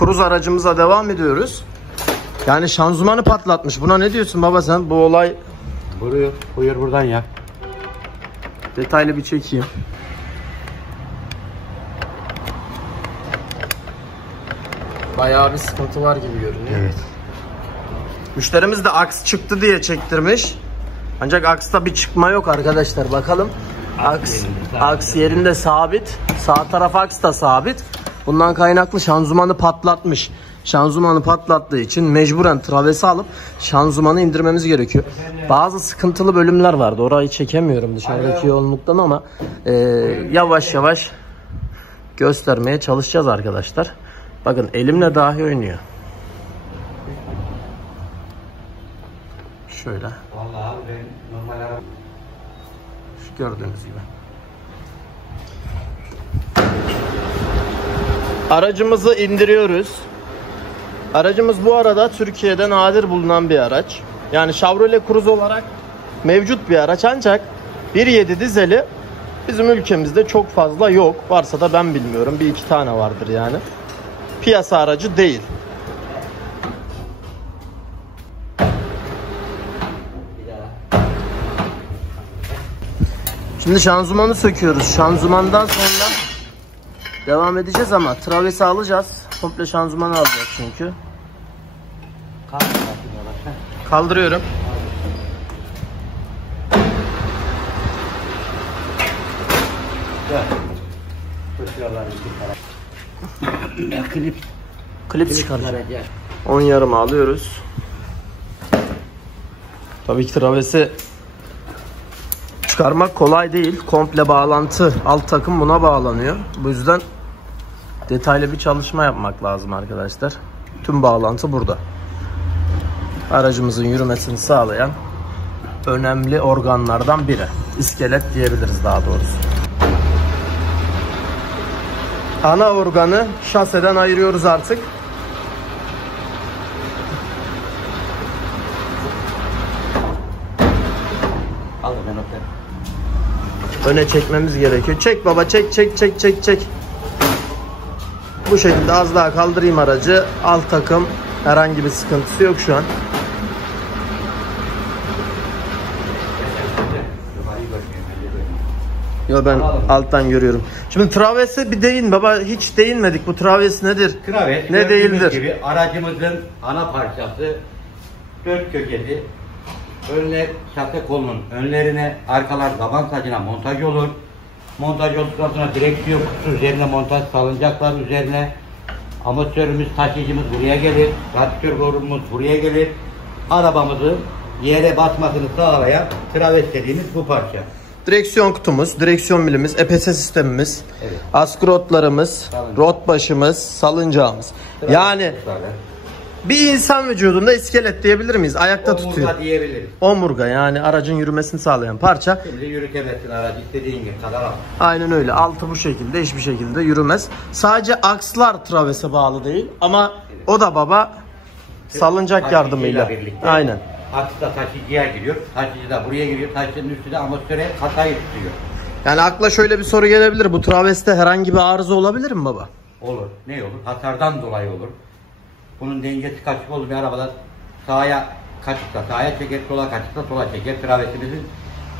kruz aracımıza devam ediyoruz. Yani şanzımanı patlatmış. Buna ne diyorsun baba sen? Bu olay... Buyur buradan ya. Detaylı bir çekeyim. Bayağı bir sıkıntı var gibi görünüyor. Evet. Müşterimiz de aks çıktı diye çektirmiş. Ancak aksta bir çıkma yok arkadaşlar. Bakalım. Aks yerinde sabit. Sağ taraf aks da sabit. Bundan kaynaklı şanzımanı patlatmış. Şanzımanı patlattığı için mecburen travesi alıp şanzımanı indirmemiz gerekiyor. Bazı sıkıntılı bölümler vardı. Orayı çekemiyorum dışarıdaki yoğunluktan ama yavaş yavaş göstermeye çalışacağız arkadaşlar. Bakın elimle dahi oynuyor. Şöyle. Vallahi ben normal araba... Şu gördüğünüz gibi. Aracımızı indiriyoruz. Aracımız bu arada Türkiye'de nadir bulunan bir araç. Yani Chevrolet Cruze olarak mevcut bir araç ancak 1.7 dizeli bizim ülkemizde çok fazla yok. Varsa da ben bilmiyorum. Bir iki tane vardır yani. Piyasa aracı değil. Şimdi şanzımanı söküyoruz. Şanzımandan sonra devam edeceğiz ama travesi alacağız. Komple şanzımanı alacağız çünkü. Kaldırıyorum. Klip çıkaracağız. 10 yarım alıyoruz. Tabii ki travesi çıkarmak kolay değil. Komple bağlantı alt takım buna bağlanıyor. Bu yüzden detaylı bir çalışma yapmak lazım arkadaşlar. Tüm bağlantı burada. Aracımızın yürümesini sağlayan önemli organlardan biri. İskelet diyebiliriz daha doğrusu. Ana organı şaseden ayırıyoruz artık. Öne çekmemiz gerekiyor. Çek baba, çek. Bu şekilde az daha kaldırayım aracı. Alt takım herhangi bir sıkıntısı yok şu an. Yo, ben alttan görüyorum. Şimdi travesi bir değin baba, hiç değinmedik. Bu traves nedir? Traves ne değildir? Gibi aracımızın ana parçası 4 köketi. Önler şase kolunun önlerine, arkalar taban sacına montaj olur. Montaj olduktan sonra direksiyon kutusu üzerine montaj, salıncaklar üzerine. Amortisörümüz, taşıyıcımız buraya gelir. Radyatör borumuz buraya gelir. Arabamızın yere basmasını sağlayan traves dediğimiz bu parça. Direksiyon kutumuz, direksiyon milimiz, EPS sistemimiz, evet. Askı rotlarımız, rot başımız, salıncağımız. Traves yani bir insan vücudunda iskelet diyebilir miyiz? Ayakta tutuyor. Omurga diyebiliriz. Omurga yani aracın yürümesini sağlayan parça. Şimdi yürütemezsin aracı istediğin gibi kadar al. Aynen öyle. Altı bu şekilde, hiçbir şekilde yürümez. Sadece akslar travese bağlı değil ama evet. O da baba salıncak yardımıyla. Aynen. Aks da taşıyıcıya giriyor. Taşıyıcı da buraya giriyor. Taşıyıcının üstü de amortisöre kasayı tutuyor. Yani akla şöyle bir soru gelebilir. Bu traveste herhangi bir arıza olabilir mi baba? Olur. Ne olur? Hasardan dolayı olur. Bunun dengesi kaçık olur bir arabada sağa kaçıkta sağa çeker, sola kaçıkta sola çeker. Travesimizin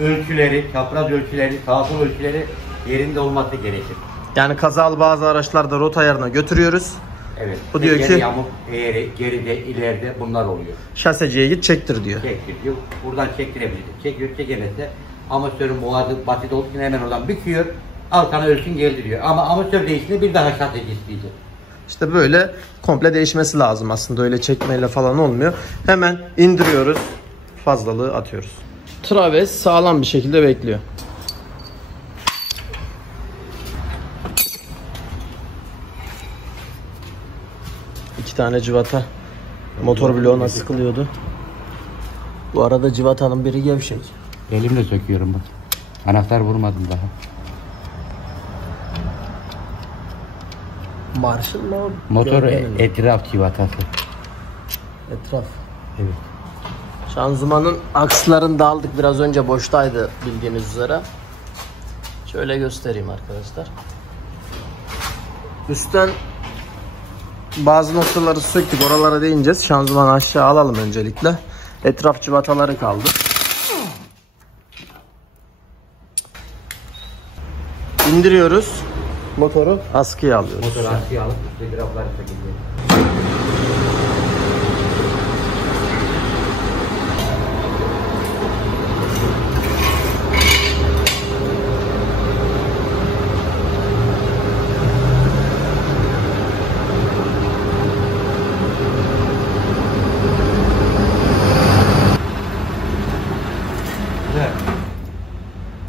ölçüleri, çapraz ölçüleri, sağ sol ölçüleri yerinde olması gerekir. Yani kazalı bazı araçlarda rota ayarına götürüyoruz. Evet. Bu diyor ki yamuk, eğri, geride, ileride bunlar oluyor. Şaseciye git çektir diyor. Çektir diyor. Buradan çektirebiliriz. Çekiyor, çekemezse amortisörün boğazı basit olduğu için hemen oradan büküyor. Al sana ölçün geldi diyor. Ama amortisör değiştiğinde bir daha şaseci isteyecek. İşte böyle komple değişmesi lazım aslında, öyle çekmeyle falan olmuyor. Hemen indiriyoruz, fazlalığı atıyoruz. Traves sağlam bir şekilde bekliyor. İki tane civata motor bloğuna sıkılıyordu. Bu arada civatanın biri gevşek. Elimle söküyorum bak. Anahtar vurmadım daha. Marşın mı o? Motor etraf civatası. Etraf. Evet. Şanzımanın akslarını da aldık. Biraz önce boştaydı bildiğiniz üzere. Şöyle göstereyim arkadaşlar. Üstten bazı noktaları söktük. Oralara değineceğiz. Şanzımanı aşağı alalım öncelikle. Etraf cıvataları kaldı. İndiriyoruz. Motoru askıya alıyoruz. Motoru askıya alıp telgrafları çekiliyor.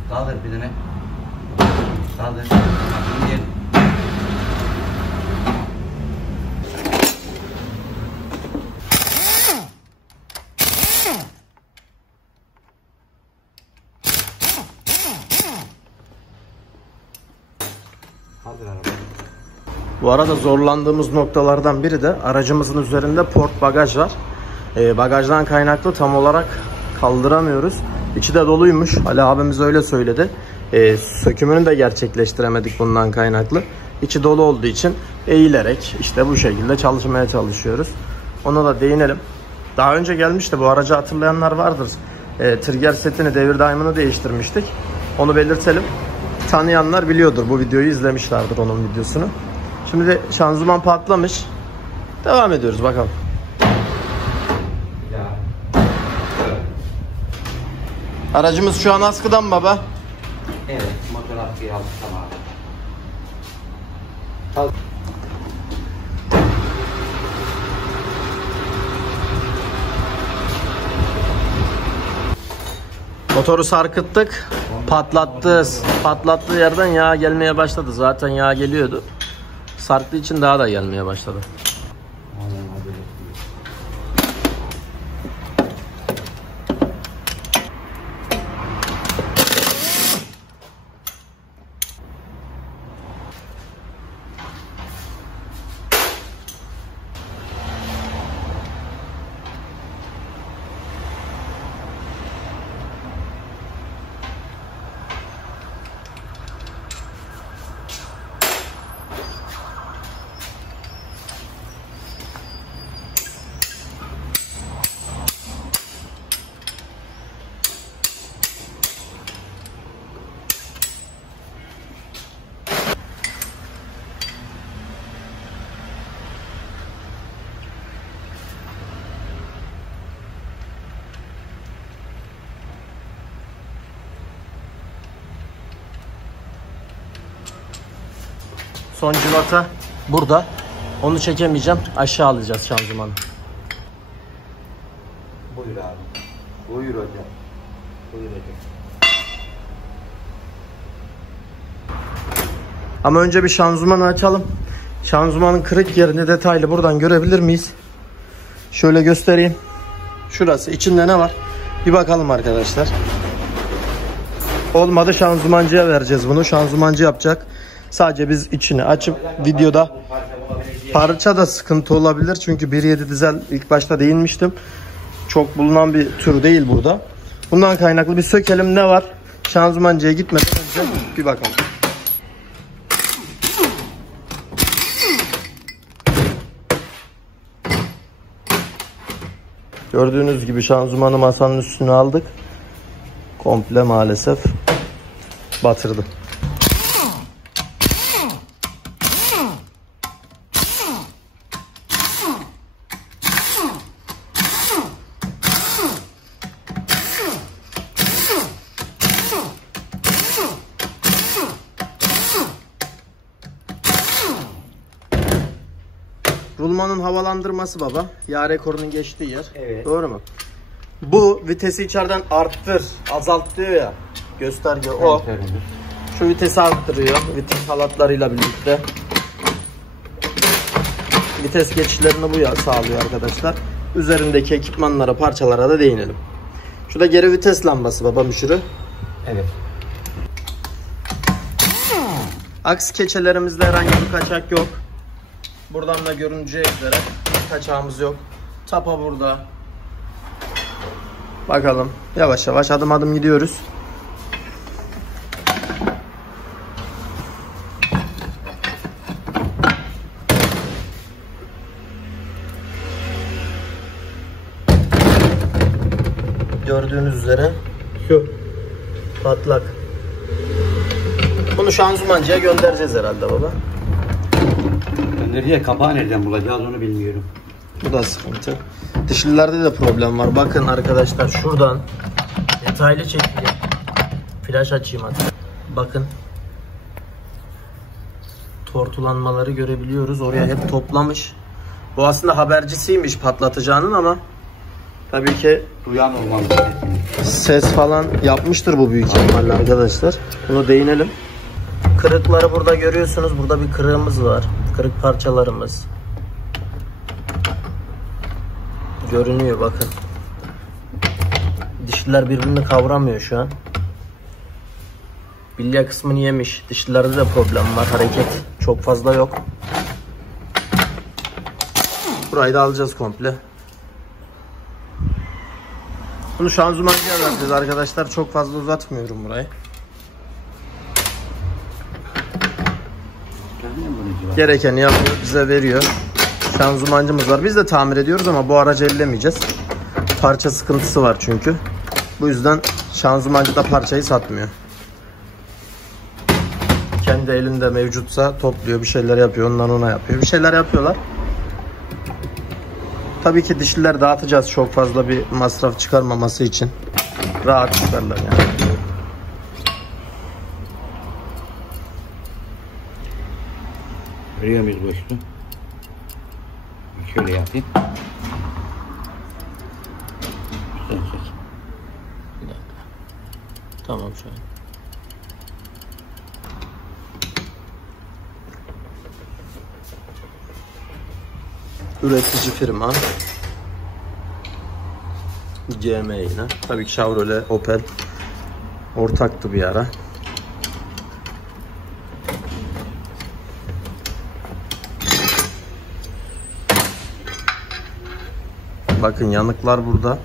Kaldır bir tane. Kaldır. İndir. Kaldır arabayı. Bu arada zorlandığımız noktalardan biri de aracımızın üzerinde port bagaj var. Bagajdan kaynaklı tam olarak kaldıramıyoruz. İçi de doluymuş. Ali abimiz öyle söyledi. Sökümünü de gerçekleştiremedik bundan kaynaklı. İçi dolu olduğu için eğilerek işte bu şekilde çalışmaya çalışıyoruz. Ona da değinelim. Daha önce gelmişti, bu aracı hatırlayanlar vardır. Trigger setini, devir daimini değiştirmiştik. Onu belirtelim. Tanıyanlar biliyordur, bu videoyu izlemişlerdir onun videosunu. Şimdi de şanzıman patlamış. Devam ediyoruz bakalım. Aracımız şu an askıdan mı baba? Evet, motor askıya aldık tamam. Motoru sarkıttık. Patlattığı yerden yağ gelmeye başladı. Zaten yağ geliyordu. Sarktığı için daha da gelmeye başladı. Son cıvata burada. Onu çekemeyeceğim. Aşağı alacağız şanzımanı. Buyur abi. Buyur hocam. Buyur hocam. Ama önce bir şanzımanı açalım. Şanzımanın kırık yerini detaylı buradan görebilir miyiz? Şöyle göstereyim. Şurası. İçinde ne var? Bir bakalım arkadaşlar. Olmadı şanzımancıya vereceğiz bunu. Şanzımancı yapacak. Sadece biz içini açıp videoda parça da sıkıntı olabilir. Çünkü 1.7 dizel ilk başta değinmiştim. Çok bulunan bir tür değil burada. Bundan kaynaklı bir sökelim, ne var? Şanzımancıya gitmeden önce bir bakalım. Gördüğünüz gibi şanzımanı masanın üstüne aldık. Komple maalesef batırdı. Rulmanın havalandırması baba. Yağ rekorunun geçtiği yer. Evet. Doğru mu? Bu vitesi içeriden arttır, azalt diyor ya. Gösterge o. Şu vitesi arttırıyor. Vites halatlarıyla birlikte. Vites geçişlerini bu sağlıyor arkadaşlar. Üzerindeki ekipmanlara, parçalara da değinelim. Şu da geri vites lambası baba, müşürü. Evet. Aks keçelerimizde herhangi bir kaçak yok. Buradan da görüneceği üzere kaçağımız yok. Tapa burada. Bakalım. Yavaş yavaş adım adım gidiyoruz. gördüğünüz üzere Şu. patlak. Bunu şanzımancıya göndereceğiz herhalde baba. Nereye kapağı nereden bulacağız onu bilmiyorum. Bu da sıkıntı. Dişlilerde de problem var. Bakın arkadaşlar şuradan detaylı çekeyim. Flaş açayım hatta. Bakın. Tortulanmaları görebiliyoruz. Oraya hep toplamış. Bu aslında habercisiymiş patlatacağının ama tabii ki Duyan olmalı. ses falan yapmıştır bu büyük ihtimalle arkadaşlar. Bunu değinelim. Kırıkları burada görüyorsunuz. Burada bir kırığımız var. Kırık parçalarımız. Görünüyor bakın. Dişliler birbirini kavramıyor şu an. Bilye kısmını yemiş. Dişlilerde de problem var. Hareket çok fazla yok. Burayı da alacağız komple. Bunu şanzımancıya vereceğiz arkadaşlar. Çok fazla uzatmıyorum burayı. Gerekeni yapıyor, bize veriyor. Şanzımancımız var. Biz de tamir ediyoruz ama bu aracı ellemeyeceğiz. Parça sıkıntısı var çünkü. Bu yüzden şanzımancı da parçayı satmıyor. Kendi elinde mevcutsa topluyor, bir şeyler yapıyor, ondan ona yapıyor. Bir şeyler yapıyorlar. Tabii ki dişliler dağıtacağız çok fazla bir masraf çıkarmaması için. Rahat çıkarlar yani. Görüyor muyuz boşluğu? Şöyle yapayım. Sen çek. Bir dakika. Tamam şu an. Üretici firma GM yine. Tabii ki Chevrolet, Opel ortaktı bir ara. Bakın yanıklar burada.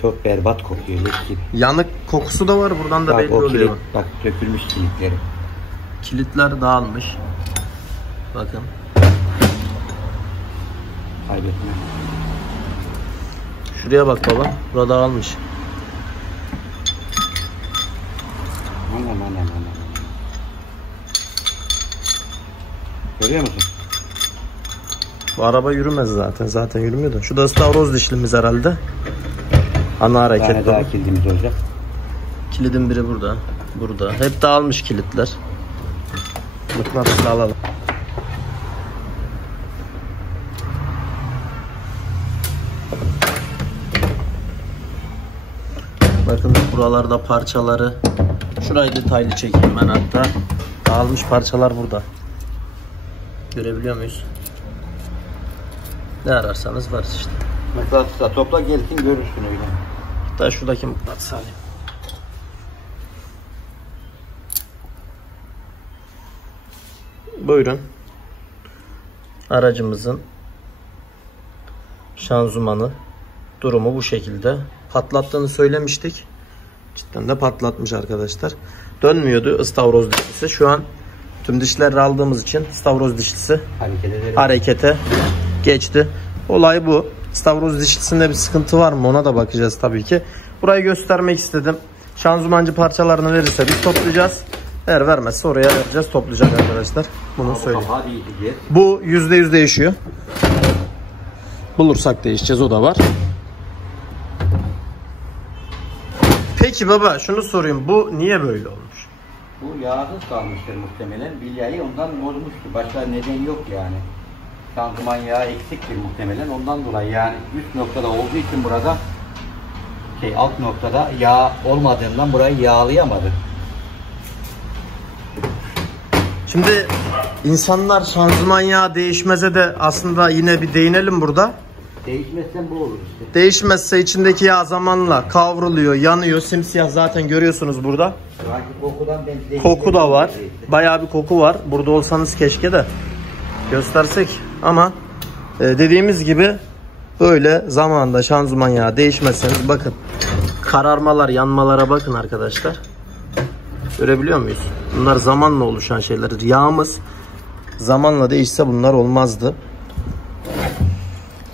Çok berbat kokuyor leş gibi. Yanık kokusu da var, buradan da Bak, belli o oluyor. kilit, bak dökülmüş kilitleri. Kilitler dağılmış. Bakın. Kaybetme. Şuraya bak baba. Burada dağılmış. Aman. Görüyor musun? Bu araba yürümez zaten. Zaten yürümüyor da. Şu da ıstavroz dişlimiz herhalde. Ana Bir hareket. tane daha kilidimiz olacak. Kilidin biri burada. Burada. Hep dağılmış kilitler. Mıknatısla alalım. Bakın buralarda parçaları. Şurayı detaylı çekeyim ben hatta. Dağılmış parçalar burada. Görebiliyor muyuz? Ne ararsanız var işte. Mıknatısla topla gelsin görürsün öyle. Hatta şuradaki mıknatısı alayım. Buyurun. Aracımızın şanzımanı durumu bu şekilde. Patlattığını söylemiştik. Cidden de patlatmış arkadaşlar. Dönmüyordu ıstavroz dişlisi. Şu an tüm dişleri aldığımız için ıstavroz dişlisi harekete geçti. Olay bu. İstavroz dişlisinde bir sıkıntı var mı? Ona da bakacağız tabii ki. Burayı göstermek istedim. Şanzımancı parçalarını verirse biz toplayacağız. Eğer vermezse oraya vereceğiz. Toplayacak arkadaşlar. Bunu söyleyeyim. Bu %100 değişiyor. Bulursak değişeceğiz. O da var. Peki baba şunu sorayım. Bu niye böyle olmuş? Bu yağsız kalmıştır muhtemelen. Bilyayı ondan bozmuştur. Başka neden yok yani. Şanzıman yağı eksiktir muhtemelen. Ondan dolayı yani üst noktada olduğu için burada alt noktada yağ olmadığından burayı yağlayamadı. Şimdi insanlar şanzıman yağı değişmeze de aslında yine bir değinelim burada. Değişmezsen bu olur işte. Değişmezse içindeki yağ zamanla kavruluyor, yanıyor, simsiyah zaten görüyorsunuz burada. Kokudan Koku da var. Bayağı bir koku var. Burada olsanız keşke de göstersek ama dediğimiz gibi böyle zamanında şanzıman yağı değişmezseniz bakın kararmalar, yanmalara bakın arkadaşlar. Görebiliyor muyuz? Bunlar zamanla oluşan şeyler. Yağımız zamanla değişse bunlar olmazdı.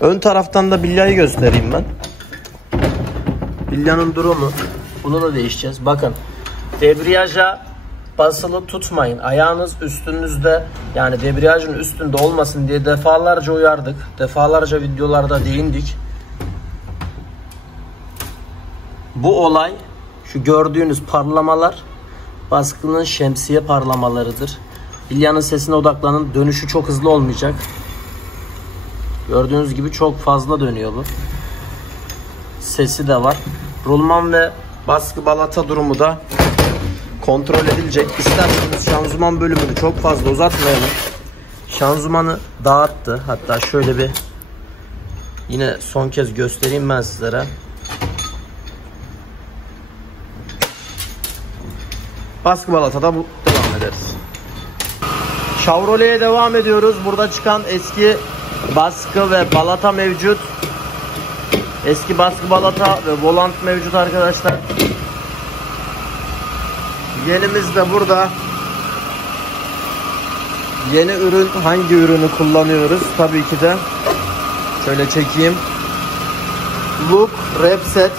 Ön taraftan da bilyayı göstereyim ben. bilyanın durumu. Bunu da değişeceğiz. Bakın, debriyaja basılı tutmayın. Ayağınız üstünüzde, yani debriyajın üstünde olmasın diye defalarca uyardık. Defalarca videolarda değindik. Bu olay, şu gördüğünüz parlamalar baskının şemsiye parlamalarıdır. Bilyanın sesine odaklanın. Dönüşü çok hızlı olmayacak. Gördüğünüz gibi çok fazla dönüyor bu. Sesi de var. Rulman ve baskı balata durumu da kontrol edilecek. İsterseniz şanzıman bölümünü çok fazla uzatmayalım. Şanzımanı dağıttı. Hatta şöyle bir yine son kez göstereyim ben sizlere. Baskı balatada bu devam ederiz. Chevrolet'e devam ediyoruz. Burada çıkan eski baskı ve balata mevcut. Eski baskı balata ve volant mevcut arkadaşlar. Yenimiz de burada. Yeni ürün, hangi ürünü kullanıyoruz? Tabii ki de şöyle çekeyim. Look Rep Set.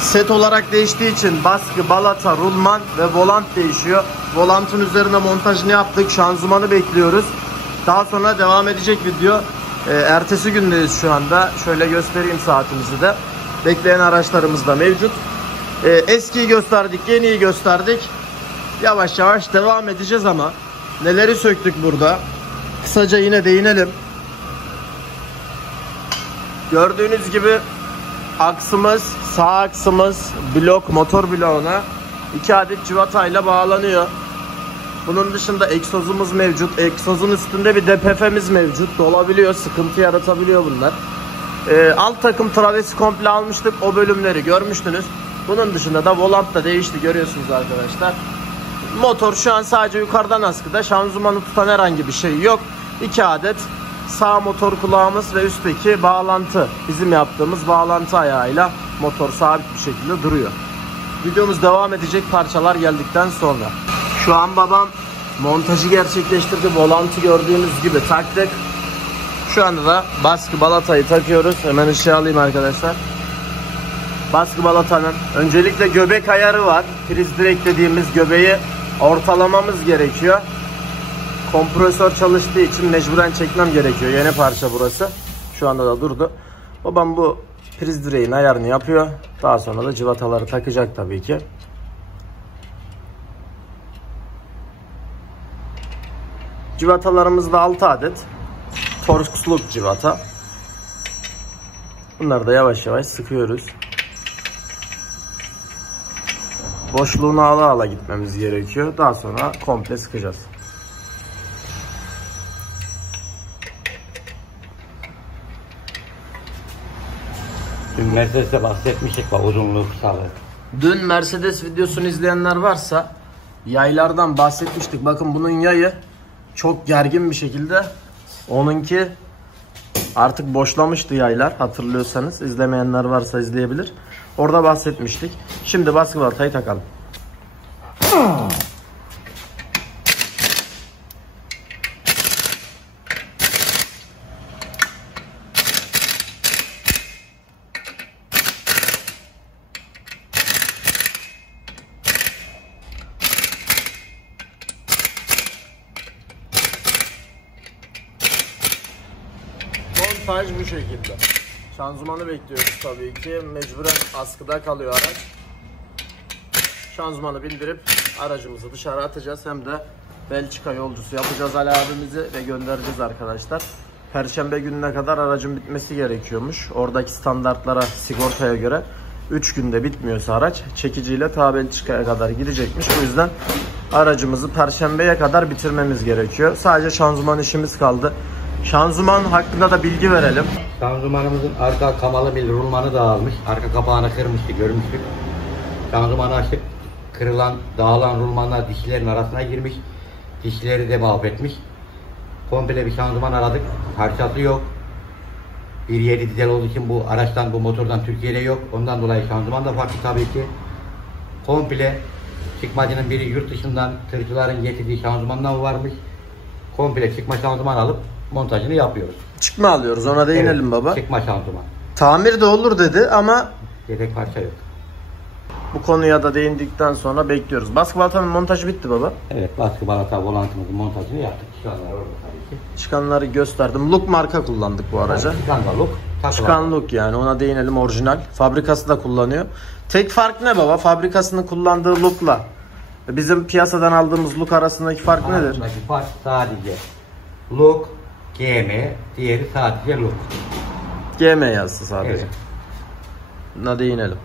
Set olarak değiştiği için baskı, balata, rulman ve volant değişiyor. Volantın üzerine montajını yaptık. Şanzımanı bekliyoruz. Daha sonra devam edecek video. Ertesi gündeyiz şu anda. Şöyle göstereyim saatimizi de. Bekleyen araçlarımız da mevcut. Eskiyi gösterdik, yeniyi gösterdik. Yavaş yavaş devam edeceğiz ama neleri söktük burada? Kısaca yine değinelim. Gördüğünüz gibi aksımız, sağ aksımız blok, motor bloğuna 2 adet civatayla bağlanıyor. Bunun dışında egzozumuz mevcut. Egzozun üstünde bir DPF'miz mevcut. Dolabiliyor, sıkıntı yaratabiliyor bunlar. Alt takım travesi komple almıştık. O bölümleri görmüştünüz. Bunun dışında da volant da değişti, görüyorsunuz arkadaşlar. Motor şu an sadece yukarıdan askıda. Şanzımanı tutan herhangi bir şey yok. 2 adet sağ motor kulağımız ve üstteki bağlantı, bizim yaptığımız bağlantı ayağıyla motor sabit bir şekilde duruyor. Videomuz devam edecek parçalar geldikten sonra. Şu an babam montajı gerçekleştirdi. Volantı gördüğünüz gibi taktık. Şu anda da baskı balatayı takıyoruz. Hemen ışığı alayım arkadaşlar. Baskı balatanın öncelikle göbek ayarı var. Priz direkt dediğimiz göbeği ortalamamız gerekiyor. Kompresör çalıştığı için mecburen çekmem gerekiyor. Yeni parça burası. Şu anda da durdu. Babam bu priz direğin ayarını yapıyor. Daha sonra da cıvataları takacak tabii ki. Cıvatalarımız da 6 adet. Torxluk cıvata. Bunları da yavaş yavaş sıkıyoruz. Boşluğunu ala ala gitmemiz gerekiyor. Daha sonra komple sıkacağız. Dün Mercedes'te bahsetmiştik bak, uzunluğu, kısalığı. Dün Mercedes videosunu izleyenler varsa yaylardan bahsetmiştik. Bakın bunun yayı çok gergin bir şekilde. Onunki artık boşlamıştı yaylar, hatırlıyorsanız. İzlemeyenler varsa izleyebilir. Orada bahsetmiştik. Şimdi baskı balatayı takalım. Montaj bu şekilde. Şanzımanı bekliyoruz tabii ki. Mecburen askıda kalıyor araç. Şanzımanı bindirip aracımızı dışarı atacağız. Hem de Belçika yolcusu yapacağız Ali abimizi ve göndereceğiz arkadaşlar. Perşembe gününe kadar aracın bitmesi gerekiyormuş. Oradaki standartlara, sigortaya göre 3 günde bitmiyorsa araç çekiciyle ta Belçika'ya kadar gidecekmiş. O yüzden aracımızı Perşembe'ye kadar bitirmemiz gerekiyor. Sadece şanzıman işimiz kaldı. Şanzıman hakkında da bilgi verelim. Şanzımanımızın arka kamalı bir rulmanı dağılmış. Arka kapağını kırmıştı, görmüştük. Şanzımanı açtık. Kırılan, dağılan rulmanlar dişlerin arasına girmiş. Dişleri de mahvetmiş. Komple bir şanzıman aradık. Parçası yok. 1.7 dizel olduğu için bu araçtan, bu motordan Türkiye'de yok. Ondan dolayı şanzıman da farklı tabii ki. Komple çıkmacının biri yurt dışından tırcıların getirdiği şanzımandan varmış. Komple çıkma şanzıman alıp montajını yapıyoruz. Çıkma alıyoruz, ona değinelim, evet, baba. Çıkma şanzıman. Tamir de olur dedi ama Yedek parça yok. Bu konuya da değindikten sonra bekliyoruz. Baskı baltanın montajı bitti baba. Evet, baskı balata volantımızın montajını yaptık. Çıkanlar orada tabii ki. Çıkanları gösterdim. Look marka kullandık bu araca. Çıkan da look. Çıkan Look yani, ona değinelim, orijinal. Fabrikası da kullanıyor. Tek fark ne baba? Fabrikasının kullandığı Look'la bizim piyasadan aldığımız Look arasındaki fark nedir? Arasındaki fark sadece look, GM, diğeri sadece look. GM yazısı sadece. Evet. Buna değinelim.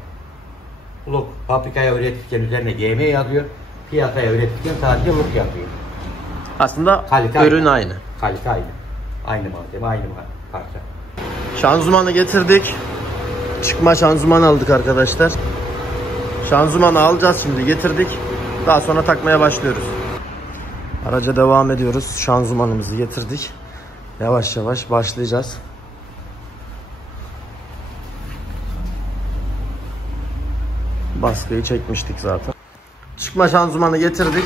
Look, fabrikaya üretirken üzerine GM yazıyor. Piyasaya üretirken sadece look yazıyor. Aslında Kalite ürün aynı. Kalite aynı. Aynı malzeme, aynı parça. Şanzımanı getirdik. Çıkma şanzıman aldık arkadaşlar. Şanzımanı alacağız şimdi, getirdik. Daha sonra takmaya başlıyoruz. Araca devam ediyoruz. Şanzımanımızı getirdik. Yavaş yavaş başlayacağız. Baskıyı çekmiştik zaten. Çıkma şanzımanı getirdik.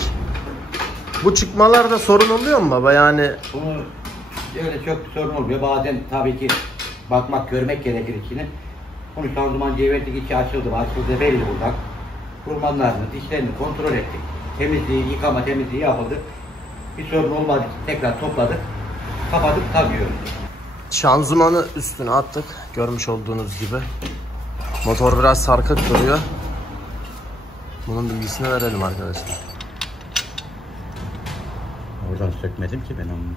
Bu çıkmalarda sorun oluyor mu baba? Yani Bunu öyle çok bir sorun olmuyor. Bazen tabii ki bakmak, görmek gerekir içini. Bunu şanzıman cevherlik içi açıldı belli buradan. Kurmanlarını, dişlerini kontrol ettik. Temizliği, yıkama temizliği yapıldı. Bir sorun olmadı. Tekrar topladık. Kapatıp takıyoruz. şanzımanı üstüne attık. Görmüş olduğunuz gibi. Motor biraz sarkık duruyor. Bunun bilgisini verelim arkadaşlar. Oradan sökmedim ki ben onu.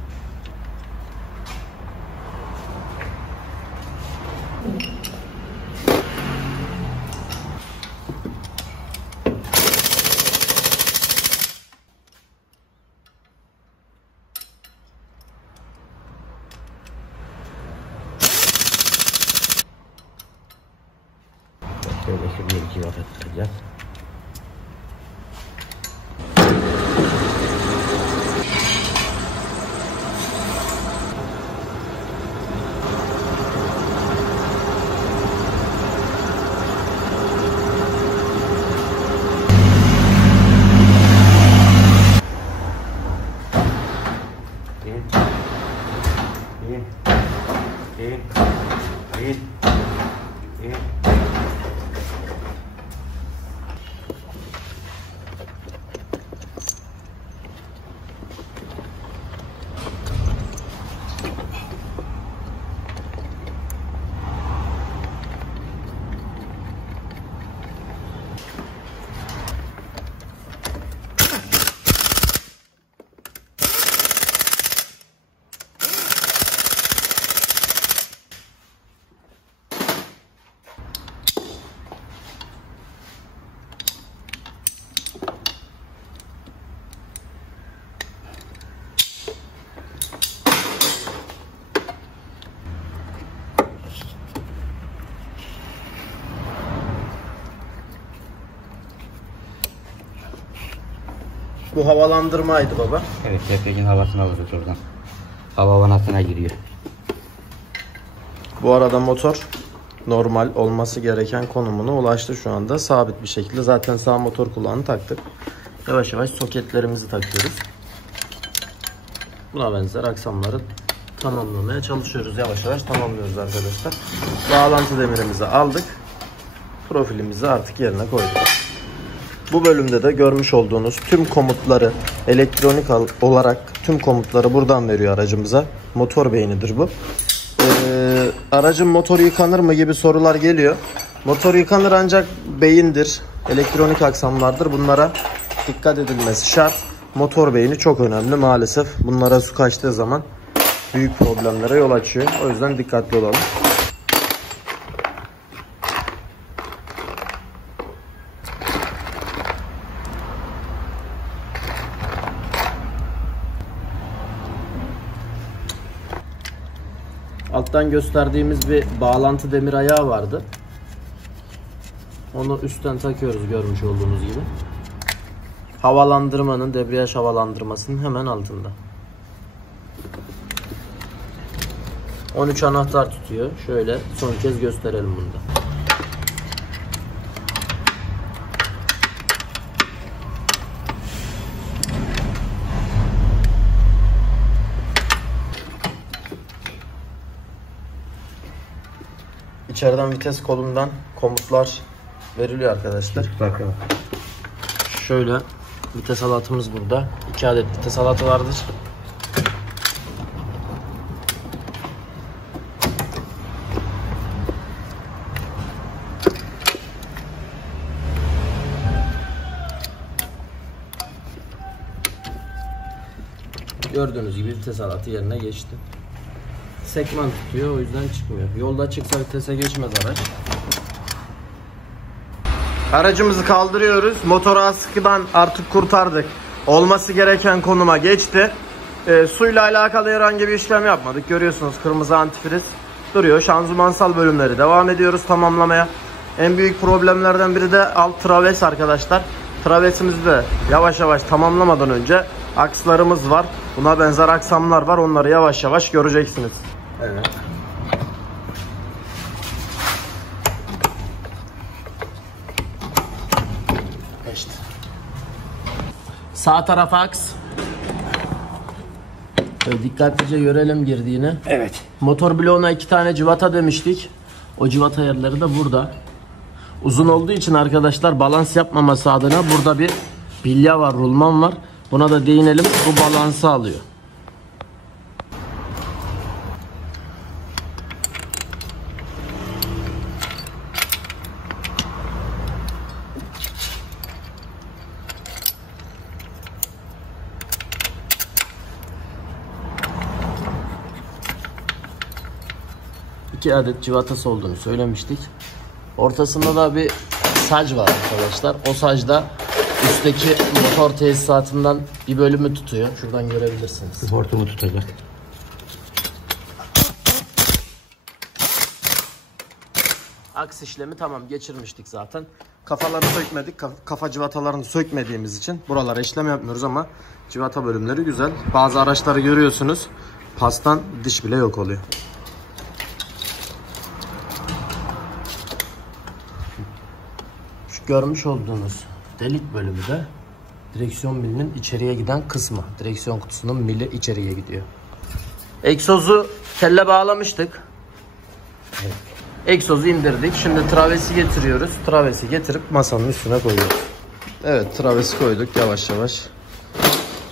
Şöyle şuraya iki vakit tutacağız. Bu havalandırmaydı baba. Evet, tepegin havasını alırız oradan. Hava vanasına giriyor. Bu arada motor normal olması gereken konumuna ulaştı şu anda. Sabit bir şekilde. Zaten sağ motor kulağını taktık. Yavaş yavaş soketlerimizi takıyoruz. Buna benzer aksamları tamamlamaya çalışıyoruz. Yavaş yavaş tamamlıyoruz arkadaşlar. Bağlantı demirimizi aldık. Profilimizi artık yerine koyduk. Bu bölümde de görmüş olduğunuz tüm komutları, elektronik olarak tüm komutları buradan veriyor aracımıza. Motor beynidir bu. Aracın motoru yıkanır mı gibi sorular geliyor. Motor yıkanır ancak beyindir, elektronik aksamlardır. Bunlara dikkat edilmesi şart. Motor beyni çok önemli maalesef. Bunlara su kaçtığı zaman büyük problemlere yol açıyor. O yüzden dikkatli olalım. Alttan gösterdiğimiz bir bağlantı demir ayağı vardı. Onu üstten takıyoruz görmüş olduğunuz gibi. Havalandırmanın, debriyaj havalandırmasının hemen altında. 13 anahtar tutuyor. Şöyle son kez gösterelim bunu da. İçeriden vites kolundan komutlar veriliyor arkadaşlar. Bakın. Şöyle vites halatımız burada. 2 adet vites halatı vardır. Gördüğünüz gibi vites halatı yerine geçti. Sekman tutuyor, o yüzden çıkmıyor. Yolda çıksa vitese geçmez araç. Aracımızı kaldırıyoruz. Motoru askıdan artık kurtardık. Olması gereken konuma geçti. Suyla alakalı herhangi bir işlem yapmadık. Görüyorsunuz kırmızı antifriz duruyor. Şanzımansal bölümleri devam ediyoruz tamamlamaya. En büyük problemlerden biri de alt traves arkadaşlar. Travesimizi de yavaş yavaş tamamlamadan önce akslarımız var. Buna benzer aksamlar var. Onları yavaş yavaş göreceksiniz. Evet. İşte. Sağ taraf aks. Böyle dikkatlice görelim girdiğini. Evet. Motor bloğuna 2 tane cıvata demiştik. O cıvata yerleri de burada. Uzun olduğu için arkadaşlar balans yapmaması adına burada bir bilya var, rulman var. Buna da değinelim. Bu balansı alıyor. İki adet cıvatası olduğunu söylemiştik. Ortasında da bir sac var arkadaşlar. O sacda üstteki motor tesisatından bir bölümü tutuyor. Şuradan görebilirsiniz. Hortumu tutacak. Aks işlemi tamam, geçirmiştik zaten. Kafaları sökmedik. Kafa cıvatalarını sökmediğimiz için buralara işlem yapmıyoruz ama cıvata bölümleri güzel. Bazı araçları görüyorsunuz. Pastan diş bile yok oluyor. Şu görmüş olduğunuz delik bölümü de direksiyon milinin içeriye giden kısmı. Direksiyon kutusunun mili içeriye gidiyor. Egzozu telle bağlamıştık. Evet. Egzozu indirdik. Şimdi travesi getiriyoruz. Travesi getirip masanın üstüne koyuyoruz. Evet, travesi koyduk yavaş yavaş.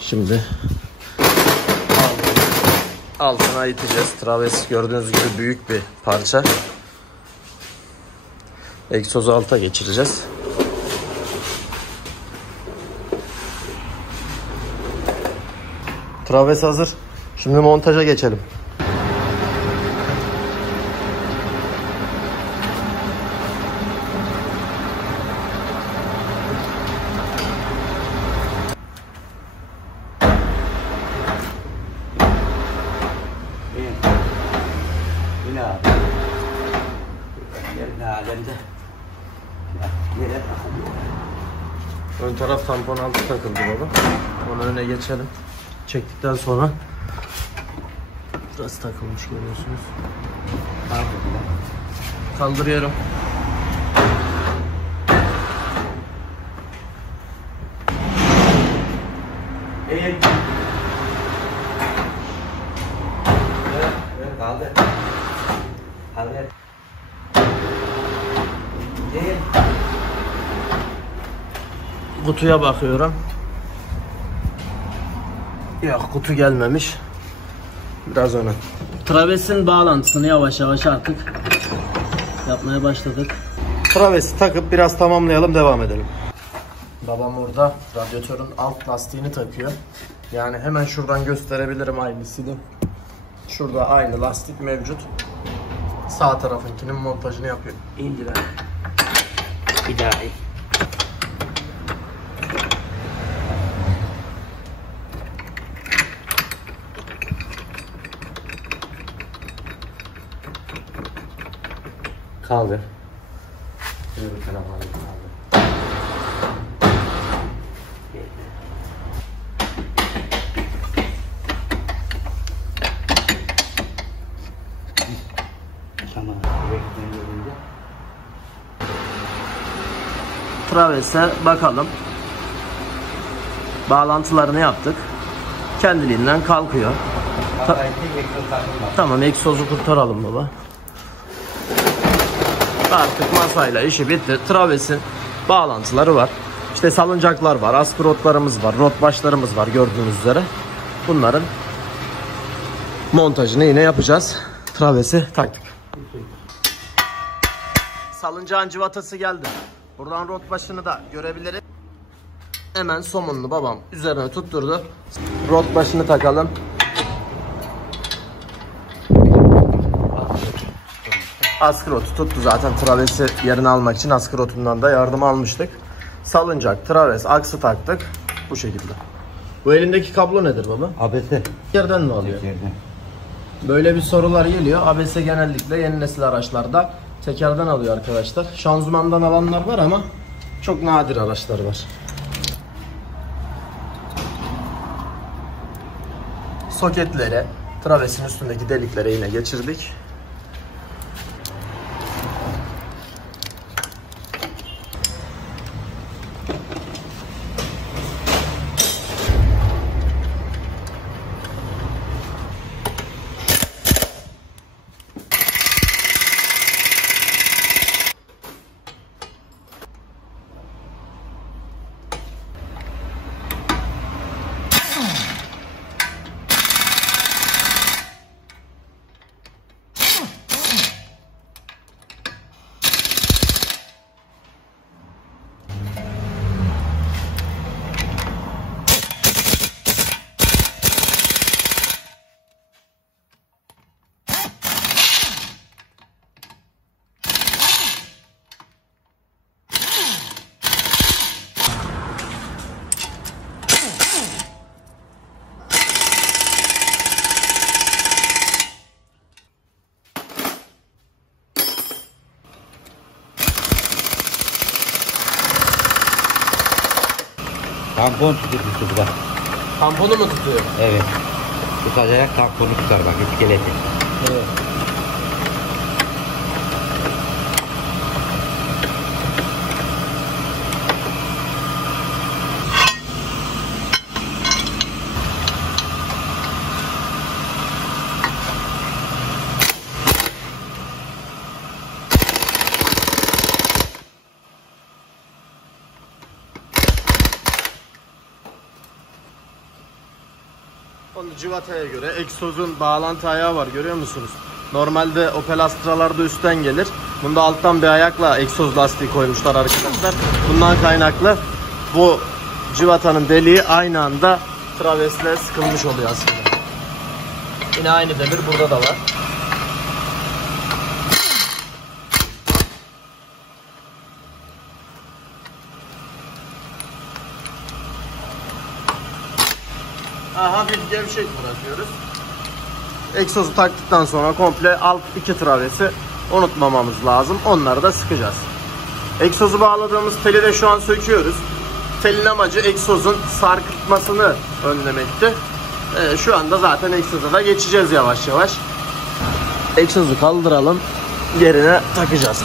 Şimdi altına iteceğiz. Travesi gördüğünüz gibi büyük bir parça. Egzozu alta geçireceğiz. Traves hazır. Şimdi montaja geçelim. Yine abi. Yerine alemde. Yere takılıyor. Ön taraf tampon altı takıldı baba. Onu öne geçelim. Çektikten sonra burası takılmış görüyorsunuz. Kaldırıyorum. Evet. Kaldır. Kaldır. Değil. Kutuya bakıyorum. Yok, kutu gelmemiş. Biraz öne. Travesin bağlantısını yavaş yavaş artık yapmaya başladık. Travesi takıp biraz tamamlayalım, devam edelim. Babam orada radyatörün alt lastiğini takıyor. Yani hemen şuradan gösterebilirim aynısını. Şurada aynı lastik mevcut. Sağ tarafınkinin montajını yapıyor. İndir abi. Bir daha in. Kaldır. Öbür tarafa kaldır. Tamam. Travese bakalım. Bağlantılarını yaptık. Kendiliğinden kalkıyor. Tamam, egzozu kurtaralım baba. Artık masayla işi bitti. Travesin bağlantıları var. İşte salıncaklar var, askı rotlarımız var, rot başlarımız var gördüğünüz üzere. Bunların montajını yine yapacağız. Travesi taktık. Salıncağın cıvatası geldi. Buradan rot başını da görebiliriz. Hemen somunlu babam üzerine tutturdu. Rot başını takalım. Askı rotu tuttu zaten, travesi yerine almak için askı rotundan da yardım almıştık. Salıncak, traves, aksı taktık. Bu şekilde. Bu elindeki kablo nedir baba? ABS. Yerden mi alıyor? Yerden. Böyle bir sorular geliyor. ABS genellikle yeni nesil araçlarda tekerden alıyor arkadaşlar. Şanzımandan alanlar var ama çok nadir araçlar var. Soketleri travesin üstündeki deliklere yine geçirdik. Tampon tutuyor burada. Tamponu mu tutuyor? Evet. Tutacarak tamponu tutar bak, iskeleti. Evet. Onu civataya göre egzozun bağlantı ayağı var, görüyor musunuz? Normalde Opel Astra'larda üstten gelir. Bunda alttan bir ayakla egzoz lastiği koymuşlar arkadaşlar. Bundan kaynaklı bu civatanın deliği aynı anda travesle sıkılmış oluyor aslında. Yine aynı demir burada da var. Hafif gevşek bırakıyoruz. Egzozu taktıktan sonra komple alt iki travesi unutmamamız lazım. Onları da sıkacağız. Egzozu bağladığımız teli de şu an söküyoruz. Telin amacı egzozun sarkıtmasını önlemekti. Şu anda zaten egzoza da geçeceğiz yavaş yavaş. Egzozu kaldıralım. Yerine takacağız.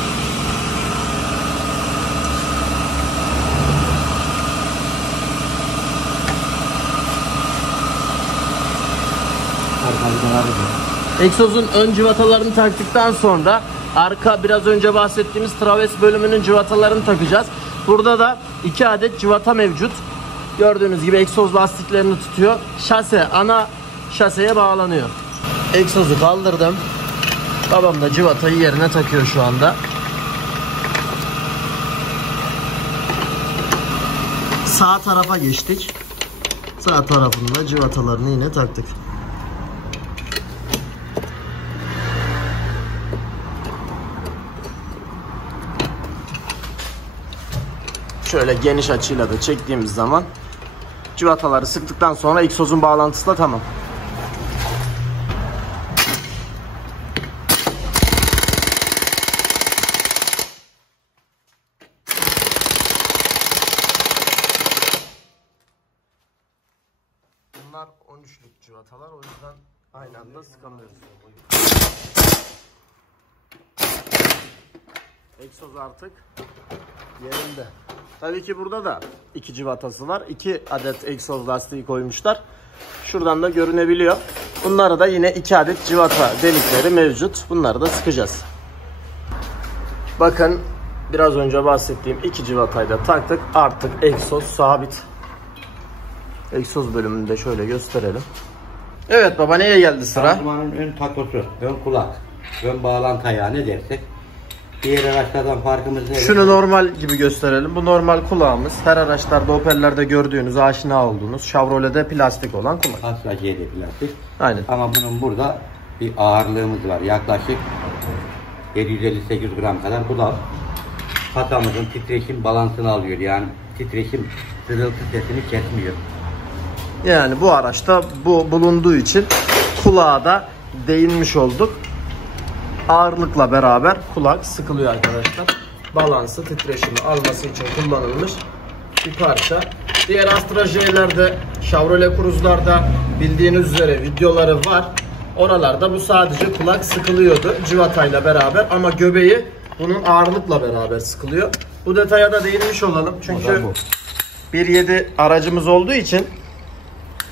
Egzozun ön cıvatalarını taktıktan sonra arka biraz önce bahsettiğimiz traves bölümünün cıvatalarını takacağız. Burada da 2 adet cıvata mevcut. Gördüğünüz gibi egzoz lastiklerini tutuyor. Şase, ana şaseye bağlanıyor. Egzozu kaldırdım. Babam da cıvatayı yerine takıyor şu anda. Sağ tarafa geçtik. Sağ tarafında cıvatalarını yine taktık. Şöyle geniş açıyla da çektiğimiz zaman cıvataları sıktıktan sonra egzozun bağlantısı da tamam. Bunlar 13'lük cıvatalar, o yüzden aynı anda sıkamıyoruz. Egzoz artık yerinde. Tabii ki burada da 2 civatası var. 2 adet egzoz lastiği koymuşlar. Şuradan da görünebiliyor. Bunları da yine 2 adet civata delikleri mevcut. Bunları da sıkacağız. Bakın biraz önce bahsettiğim 2 civatayı da taktık. Artık egzoz sabit. Egzoz bölümünü de şöyle gösterelim. Evet baba, neye geldi sıra? Şanzımanın ön takosu, ön kulak, ön bağlantı ayağı ne dersek. Diğer araçlardan farkımız ne? Şunu normal gibi gösterelim. Bu normal kulağımız. Her araçlarda, Opel'lerde gördüğünüz, aşina olduğunuz, Chevrolet'de plastik olan kulak. Asla C'de plastik. Aynen. Ama bunun burada bir ağırlığımız var. Yaklaşık 758 gram kadar. Bu da kasamızın titreşim balansını alıyor. Yani titreşim sırıltı sesini kesmiyor. Yani bu araçta bu bulunduğu için kulağa da değinmiş olduk. Ağırlıkla beraber kulak sıkılıyor arkadaşlar. Balansı, titreşimi alması için kullanılmış bir parça. Diğer Astra J'lerde, Chevrolet Cruze'larda bildiğiniz üzere videoları var. Oralarda bu sadece kulak sıkılıyordu civatayla beraber ama göbeği bunun ağırlıkla beraber sıkılıyor. Bu detaya da değinmiş olalım. Çünkü 1.7 aracımız olduğu için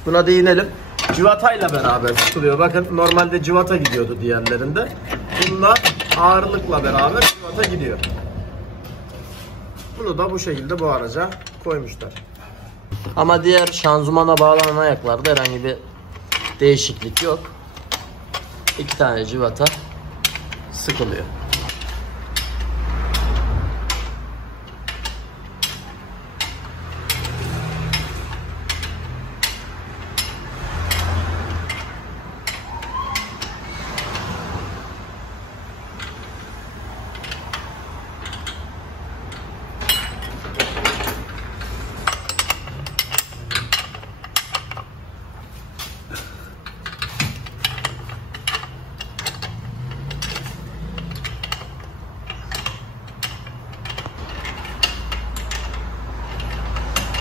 buna değinelim. Civatayla beraber sıkılıyor. Bakın normalde civata gidiyordu diğerlerinde. Bununla ağırlıkla beraber civata gidiyor. Bunu da bu şekilde bu araca koymuşlar. Ama diğer şanzımana bağlanan ayaklarda herhangi bir değişiklik yok. 2 tane civata sıkılıyor.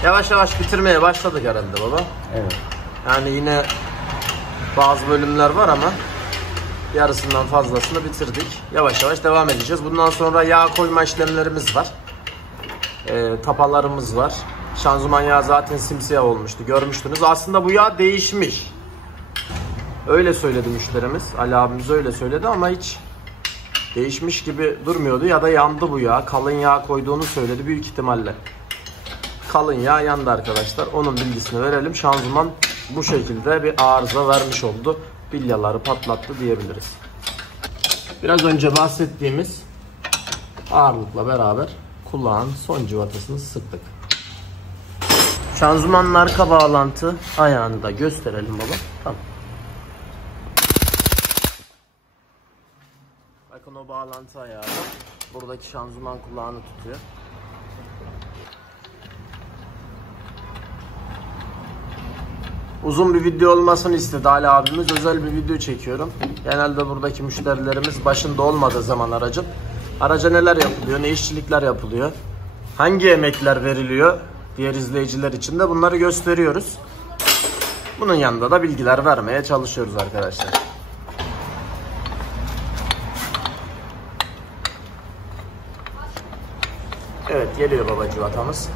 Yavaş yavaş bitirmeye başladık herhalde baba. Evet. Yani yine bazı bölümler var ama yarısından fazlasını bitirdik. Yavaş yavaş devam edeceğiz. Bundan sonra yağ koyma işlemlerimiz var. Tapalarımız var. Şanzıman yağı zaten simsiyah olmuştu. Görmüştünüz. Aslında bu yağ değişmiş. Öyle söyledi müşterimiz. Ali abimiz öyle söyledi ama hiç değişmiş gibi durmuyordu. Ya da yandı bu yağ. Kalın yağ koyduğunu söyledi büyük ihtimalle. Kalın yağ yandı arkadaşlar. Onun bilgisini verelim. Şanzıman bu şekilde bir arıza vermiş oldu. Bilyaları patlattı diyebiliriz. Biraz önce bahsettiğimiz ağırlıkla beraber kulağın son civatasını sıktık. Şanzımanın arka bağlantı ayağını da gösterelim baba. Tamam. Bakın o bağlantı ayağı da buradaki şanzıman kulağını tutuyor. Uzun bir video olmasını istedi Ali abimiz. Özel bir video çekiyorum. Genelde buradaki müşterilerimiz başında olmadığı zaman araca neler yapılıyor, ne işçilikler yapılıyor, hangi emekler veriliyor diğer izleyiciler için de bunları gösteriyoruz. Bunun yanında da bilgiler vermeye çalışıyoruz arkadaşlar. Evet, geliyor baba civatamız.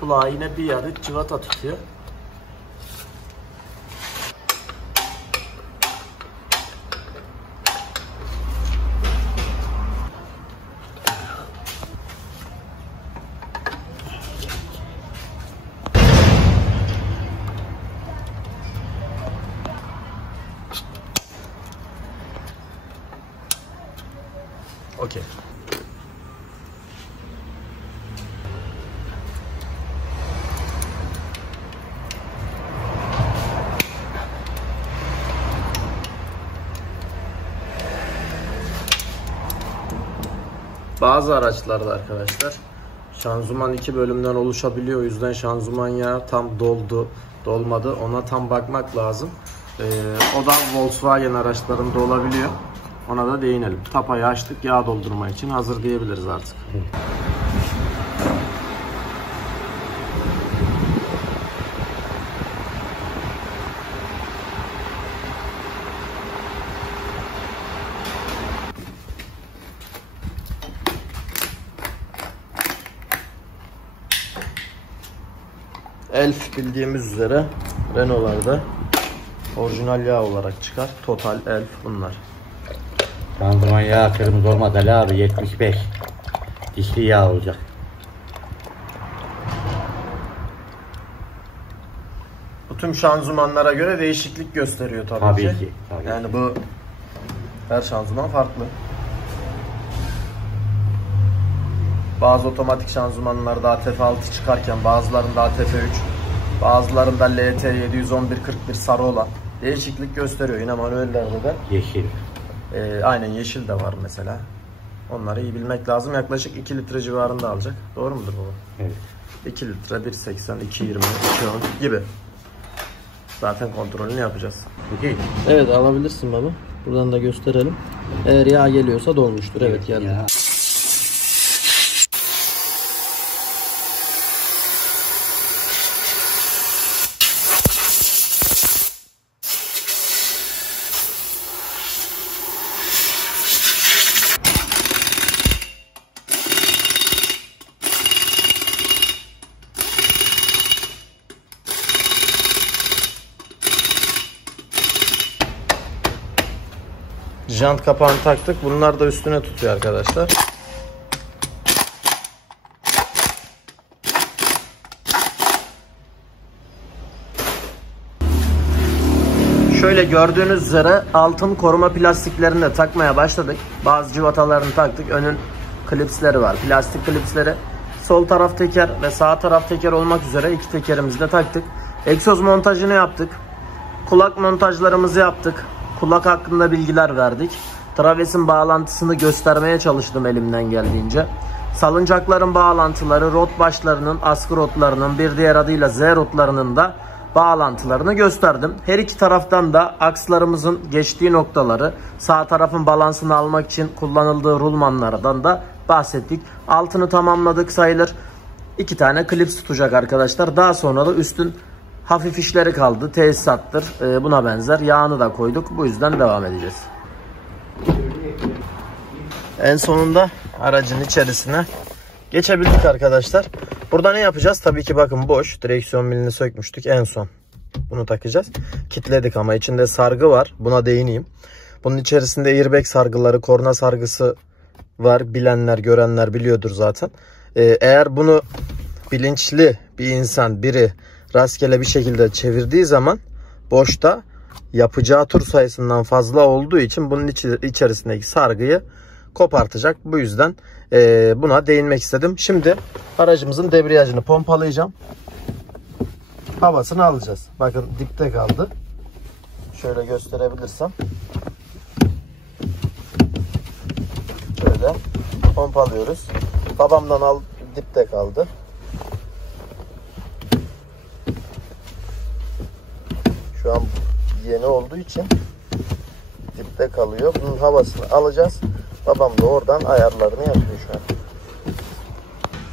Kulağı yine bir adet civata tutuyor. Okey. Bazı araçlarda arkadaşlar şanzıman 2 bölümden oluşabiliyor. O yüzden şanzıman yağı tam doldu, dolmadı. Ona tam bakmak lazım. O da Volkswagen araçlarında olabiliyor. Ona da değinelim. Tapayı açtık. Yağ doldurma için hazır diyebiliriz artık. Elf bildiğimiz üzere Renault'larda Orijinal yağ olarak çıkar. Total, Elf bunlar. Şanzıman yağı kırmızı olmaz Ali abi, 75. Dişli yağ olacak. Bu tüm şanzımanlara göre değişiklik gösteriyor tabii, Tabii ki. ki. Tabii Yani ki. bu her şanzıman farklı. Bazı otomatik şanzımanlarda ATF6 çıkarken bazılarında ATF3, bazılarında LT 711-41 sarı olan değişiklik gösteriyor. Yine manuellerde de Yeşil. aynen yeşil de var mesela. Onları iyi bilmek lazım. Yaklaşık 2 litre civarında alacak. Doğru mudur baba? Evet. 2 litre 1.80, 2.20, 2.10 gibi. Zaten kontrolünü yapacağız. Okey. Evet, alabilirsin baba. Buradan da gösterelim. Eğer yağ geliyorsa dolmuştur. Evet, geldi. Ya. Jant kapağını taktık. Bunlar da üstüne tutuyor arkadaşlar. Şöyle gördüğünüz üzere altın koruma plastiklerini de takmaya başladık. Bazı cıvatalarını taktık. Önün klipsleri var. Plastik klipsleri. Sol taraf teker ve sağ taraf teker olmak üzere iki tekerimizi de taktık. Egzoz montajını yaptık. Kulak montajlarımızı yaptık. Kulak hakkında bilgiler verdik. Travesin bağlantısını göstermeye çalıştım elimden geldiğince. Salıncakların bağlantıları, rot başlarının, askı rotlarının, bir diğer adıyla Z rotlarının da bağlantılarını gösterdim. Her iki taraftan da akslarımızın geçtiği noktaları, sağ tarafın balansını almak için kullanıldığı rulmanlardan da bahsettik. Altını tamamladık sayılır. 2 tane klips tutacak arkadaşlar. Daha sonra da üstün hafif işleri kaldı. Tesisattır, buna benzer. Yağını da koyduk. Bu yüzden devam edeceğiz. En sonunda aracın içerisine geçebildik arkadaşlar. Burada ne yapacağız? Tabii ki bakın boş. Direksiyon milini sökmüştük en son. Bunu takacağız. Kitledik ama içinde sargı var. Buna değineyim. Bunun içerisinde airbag sargıları, korna sargısı var. Bilenler, görenler biliyordur zaten. Eğer bunu bilinçli bir insan, biri rastgele bir şekilde çevirdiği zaman boşta yapacağı tur sayısından fazla olduğu için bunun içerisindeki sargıyı kopartacak. Bu yüzden buna değinmek istedim. Şimdi aracımızın debriyajını pompalayacağım. Havasını alacağız. Bakın dipte kaldı. Şöyle gösterebilirsem. Şöyle pompalıyoruz. Babamdan al, dipte kaldı. Şu an yeni olduğu için dipte kalıyor. Bunun havasını alacağız. Babam da oradan ayarlarını yapıyor şu an.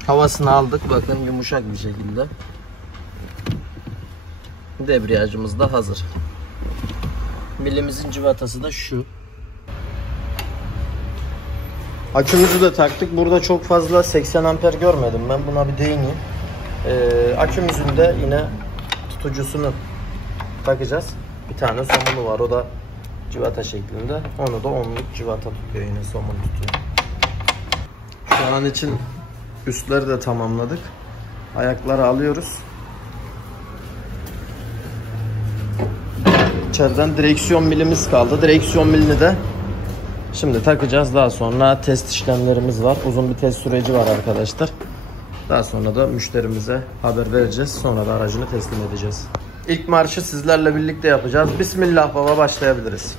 Havasını aldık. Bakın yumuşak bir şekilde. Debriyajımız da hazır. Milimizin cıvatası da şu. Akümüzü de taktık. Burada çok fazla 80 amper görmedim. Ben buna bir değineyim. Akümüzün de yine tutucusunu takacağız. Bir tane somunu var. O da cıvata şeklinde. Onu da onluk cıvata tutuyor. Yine somun tutuyor. Şu an için üstleri de tamamladık. Ayakları alıyoruz. İçeriden direksiyon milimiz kaldı. Direksiyon milini de şimdi takacağız. Daha sonra test işlemlerimiz var. Uzun bir test süreci var arkadaşlar. Daha sonra da müşterimize haber vereceğiz. Sonra da aracını teslim edeceğiz. İlk marşı sizlerle birlikte yapacağız. Bismillah baba, başlayabiliriz.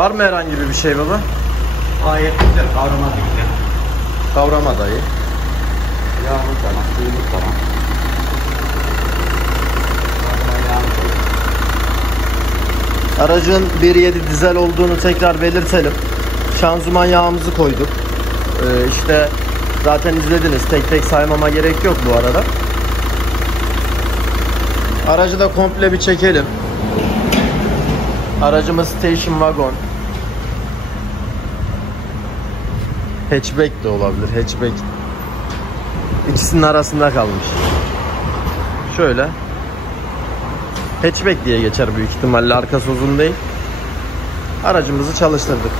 Var mı herhangi bir şey baba? Gayet güzel, kavraması güzel. Kavrama dayı. Yağımız tamam, suyumuz tamam. Yağımız tamam. Aracın 1.7 dizel olduğunu tekrar belirtelim. Şanzıman yağımızı koyduk. İşte zaten izlediniz. Tek tek saymama gerek yok bu arada. Aracı da komple bir çekelim. Aracımız station wagon. Hatchback de olabilir. Hatchback. İkisinin arasında kalmış. Şöyle. Hatchback diye geçer büyük ihtimalle. Arkası uzun değil. Aracımızı çalıştırdık.